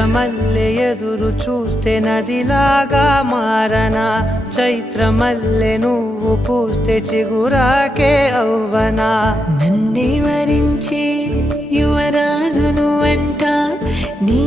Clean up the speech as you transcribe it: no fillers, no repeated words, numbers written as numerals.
చంద్రమల్లె ఎదురు చూస్తే నదిలాగా మారనా, చైత్రమల్లె నువ్వు పూస్తే చిగురాకే అవ్వనా. నన్నే వరించే యువరాజును అంట నీ